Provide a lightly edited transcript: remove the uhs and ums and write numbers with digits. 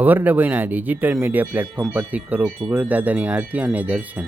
અવર ડભોઈના digital media platform પરથી કરો કુબેર દાદાની આરતી અને દર્શન.